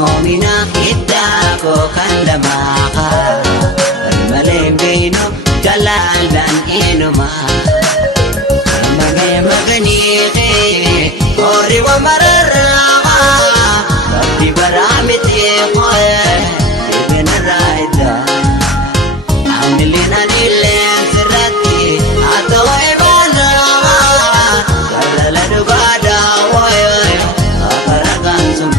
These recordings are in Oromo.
oomina hiddaako kan lamaaqa malee beeyno jalaalaan inuma magee maganiiqee horii wa mararraaqa rabbi baraamitii qo'ee ibina raayida amniliin aniileen sirratti haa ta'u imaanaaqa galala dhugaadhaa wayooy akaragansun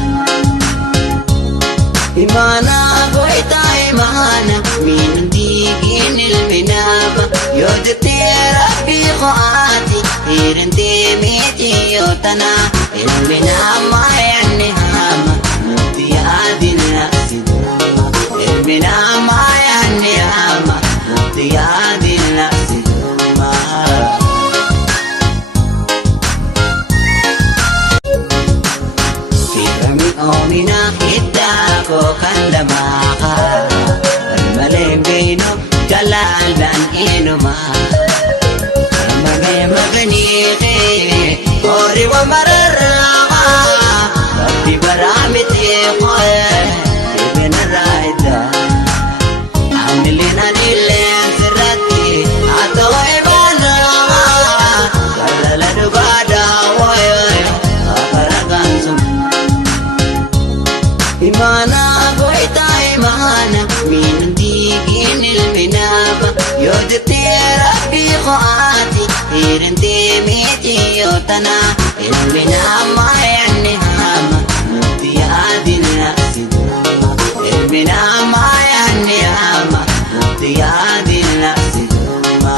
imana goita imana min digin ilminaba yodte rabbi khoati irante meti yotana ilminama yanne hama mutiyadin nasiduma ilminama yanne hama mutiyadin nasiduma firami omina hiddaako kan lamaaqa malee beeyno jalaalaan inuma magee maganiiqee horii wa mararraaqa rabbi baraamitii qo'ee ibina raayida amniliin aniileen sirratti haa ta'u imaanaaqa galala dhugaadhaa wayooy akaragansun imana goita imana min digin ilminaba yodte rabbi khoati irante meti yotana ilminama yanne hama mutiyadin nasiduma ilminama yanne hama mutiyadin